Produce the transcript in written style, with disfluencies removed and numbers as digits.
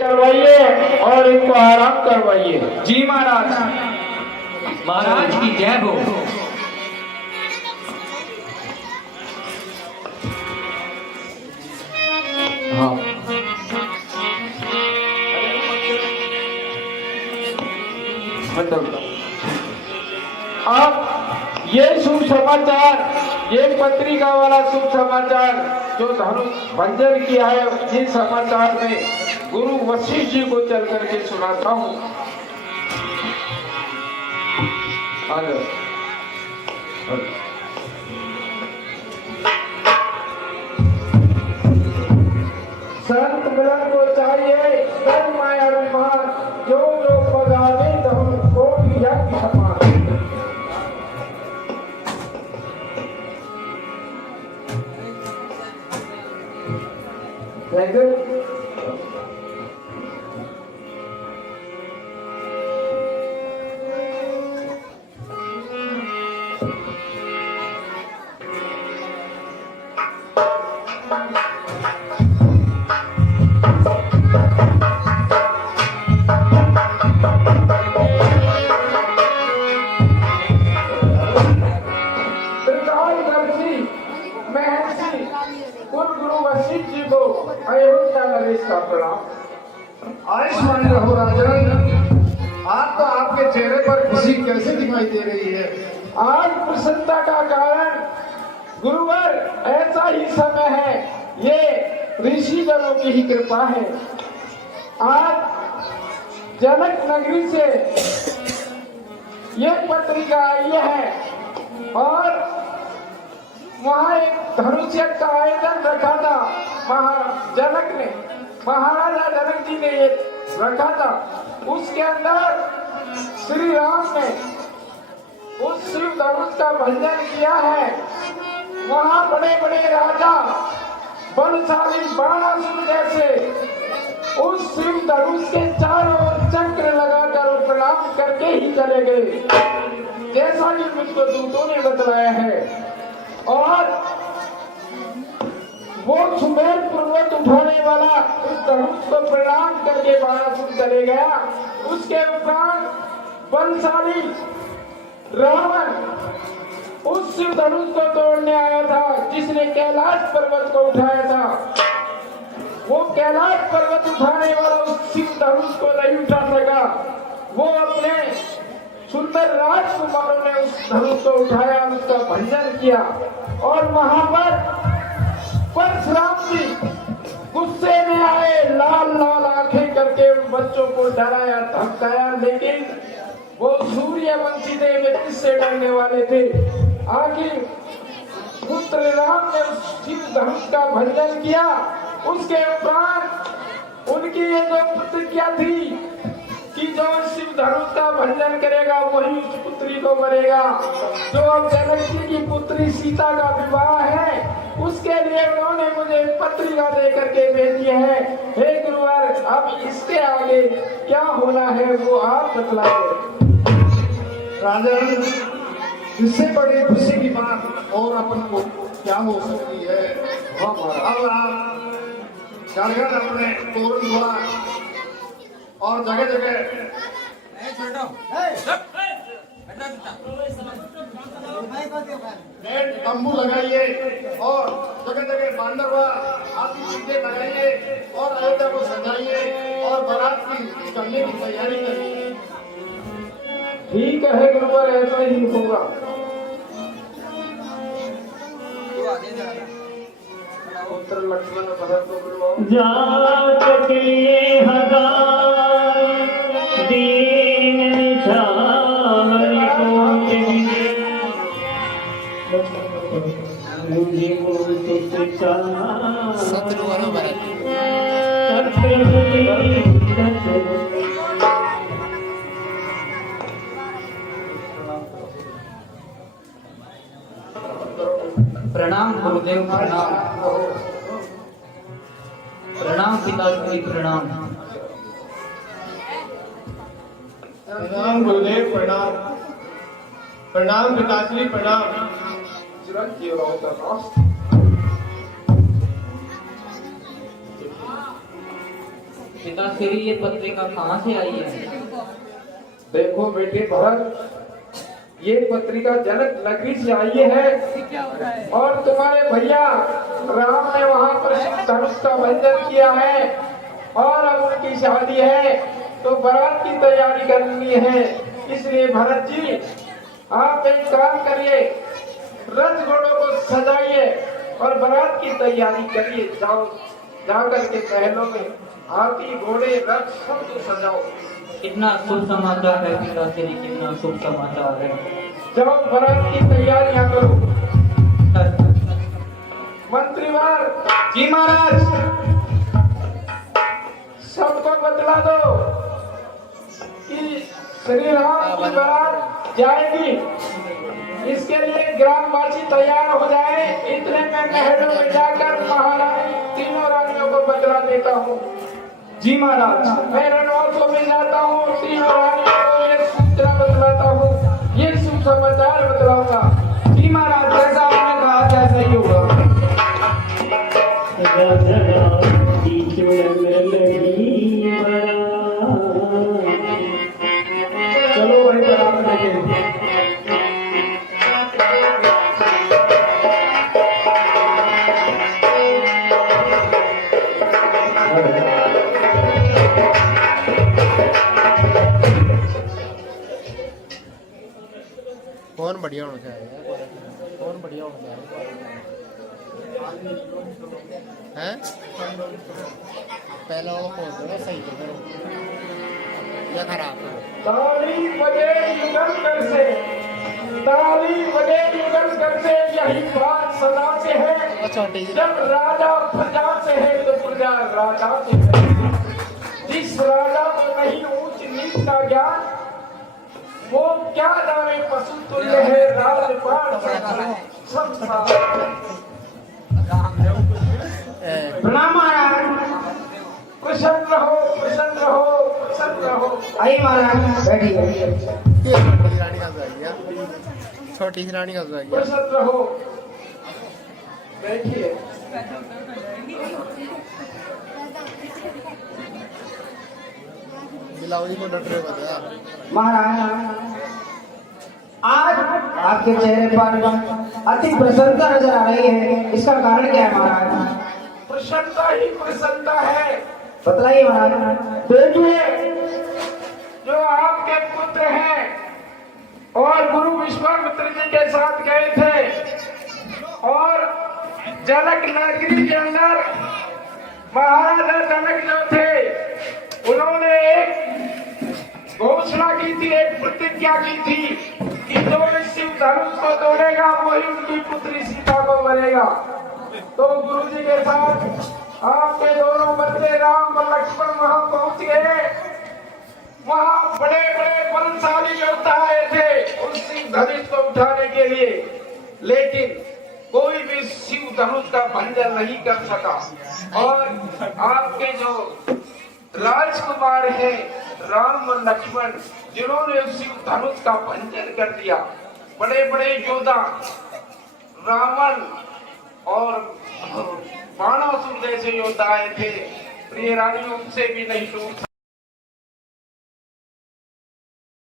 करवाइए और इनको आराम करवाइए। जी महाराज। महाराज की जय हो। हाँ अब ये शुभ समाचार, ये पत्रिका वाला शुभ समाचार जो धनुष भंजन किया है, इस समाचार में गुरु वशिष्ठ जी को चल करके सुनाता हूँ। संत मिलन को चाहिए तन माया अभिमान, जो जो पगावे धनुष को यज्ञ समान। आयुष्मान रहो राजन। आज तो आपके चेहरे पर खुशी कैसे दिखाई दे रही है? आज प्रसन्नता का कारण गुरुवर ऐसा ही समय है, ये ऋषि जनों की ही कृपा है। आज जनक नगरी से ये पत्रिका आई है और वहाँ एक धनुष यज्ञ का आयोजन रखा था। जनक ने, महाराजा जनक जी ने ये रखा था। उसके अंदर श्री राम ने उस शिव धनुष का भंजन किया है। वहाँ बड़े बड़े राजा बलशाली बाणासुर जैसे उस शिव धनुष के चारों ओर चक्र लगाकर प्रणाम करके ही चले गए, जैसा कि मुझको दूतों ने बतलाया है। और वो सुमेर पर्वत उठाने वाला उस धनुष को प्रणाम करके बाणासुर चले गया। उसके उपरांत बलशाली रावण उस शिव धनुष को तोड़ने आया था, जिसने कैलाश पर्वत को उठाया था। वो कैलाश पर्वत उठाने वाला उस शिव धनुष को नहीं उठा सका। वो अपने सुंदर राजकुमारों ने उस धनुष को उठाया, उसका भंजन किया। और वहां पर परशुराम जी गुस्से में आए, लाल लाल आंखें करके उन बच्चों को डराया धमकाया, लेकिन वो सूर्यवंशी थे, वे किससे डरने वाले थे। आखिर पुत्र राम ने उस शिव धनुष का भंजन किया। उसके उपरांत उनकी ये जो प्रतिज्ञा थी कि जो शिव धनुष का भंजन करेगा वही उस पुत्री को मरेगा। जो अब जनक जी की पुत्री सीता का विवाह है, उसके लिए उन्होंने मुझे पत्रिका दे करके भेजी है। हे गुरुवर, अब इसके आगे क्या होना है वो आप बतलाइए। राजन, इससे बड़ी खुशी की बात और अपन को क्या हो सकती है? अब आप घर अपने तोरण द्वार और जगह जगह तंबू लगाइए और जगह जगह बांधवा आदि चीजें लगाइए और अयोध्या को सजाइए और बारात की चलने की तैयारी करिए। ठीक है गुरुवर, ऐसा ही होगा। पुत्र लक्ष्मण भरत को बुलवाओ। जात के लिए हजार दीन निछावर को मुझे बोलते सतगुरु भरत। प्रणाम गुरुदेव, प्रणाम। प्रणाम पिताश्री, प्रणाम। प्रणाम गुरुदेव, प्रणाम। प्रणाम पिताश्री, प्रणाम। पिताश्री ये पत्रिका कहाँ से आई है? देखो बेटे भरत, ये पत्रिका जनक नगरी से आई है और तुम्हारे भैया राम ने वहां पर धनुष का बंधन किया है और अब उनकी शादी है तो बारात की तैयारी करनी है। इसलिए भरत जी आप एक काम करिए, रथ घोड़ों को सजाइए और बारात की तैयारी करिए। जाओ जाकर के महलों में हाथी घोड़े रथ सब सजाओ। कितना शुभ समाचार है पिताश्री, कितना शुभ समाचार है। जाओ बारात की तैयारियां करो। मंत्रीवार जी महाराज। सबको बतला दो कि श्री राम की बारात जाएगी, इसके लिए ग्रामवासी तैयार हो जाए। इतने में महलों में जाकर महारानी तीनों रानियों को बतला देता हूँ। जी महाराज। मैं रणोत्सव में जाता हूँ, तीनों रानियों को ये सूचना बतलाता हूँ, ये शुभ समाचार बतलाऊंगा। जी महाराज, जैसा आपने कहा जैसा ही होगा। राधा की चुड़न लगी बारात। चलो वही बारात लेके। कौन बढ़िया होना चाहिए? कौन बढ़िया होना चाहिए? हैं? पहला वाला कौन था? सही था या खराब? ताली बजे युगल कर से, ताली बजे युगल कर से, यही बात सदा से है। छोटी जब राजा प्रजा से है तो प्रजा राजा से है। जिस राजा को नहीं ऊंच नीच का ज्ञान, वो क्या जाने पशु तुल्य है राजपाट संसार। प्रणाम महाराज। प्रसन्न रहो, प्रसन्न रहो, प्रसन्न रहो। आइए महाराज, बैठिए। ये छोटी रानी का आई है। छोटी सी रानी का आई है। प्रसन्न रहो, बैठिए। बिलावली को डट रहे बता। महाराज, आज आपके चेहरे पर अति प्रसन्नता नजर आ रही है, इसका कारण क्या है महाराज? प्रसन्नता ही प्रसन्नता है। बतलाइए महाराज। देखिए, जो आपके पुत्र हैं और गुरु विश्वामित्र जी के साथ गए थे और जनक नगरी के अंदर महाराजा जनक जो थे, उन्होंने एक घोषणा की थी, एक प्रतिज्ञा की थी कि जो शिव धनुष को तोड़ेगा वही उनकी पुत्री सीता को मरेगा। तो गुरु जी के साथ आपके दोनों बच्चे राम और लक्ष्मण वहां पहुंच गए। वहां बड़े बड़े बलशाली योद्धा आए थे उस शिव धनुष को उठाने के लिए, लेकिन कोई भी शिव धनुष का भंजन नहीं कर सका। और आपके जो राजकुमार हैं राम और लक्ष्मण, जिन्होंने शिव धनुष का भंजन कर दिया। बड़े बड़े योद्धा रावण और बाणासुर जैसे योद्धा आए थे। प्रिय रानी उनसे भी नहीं टूट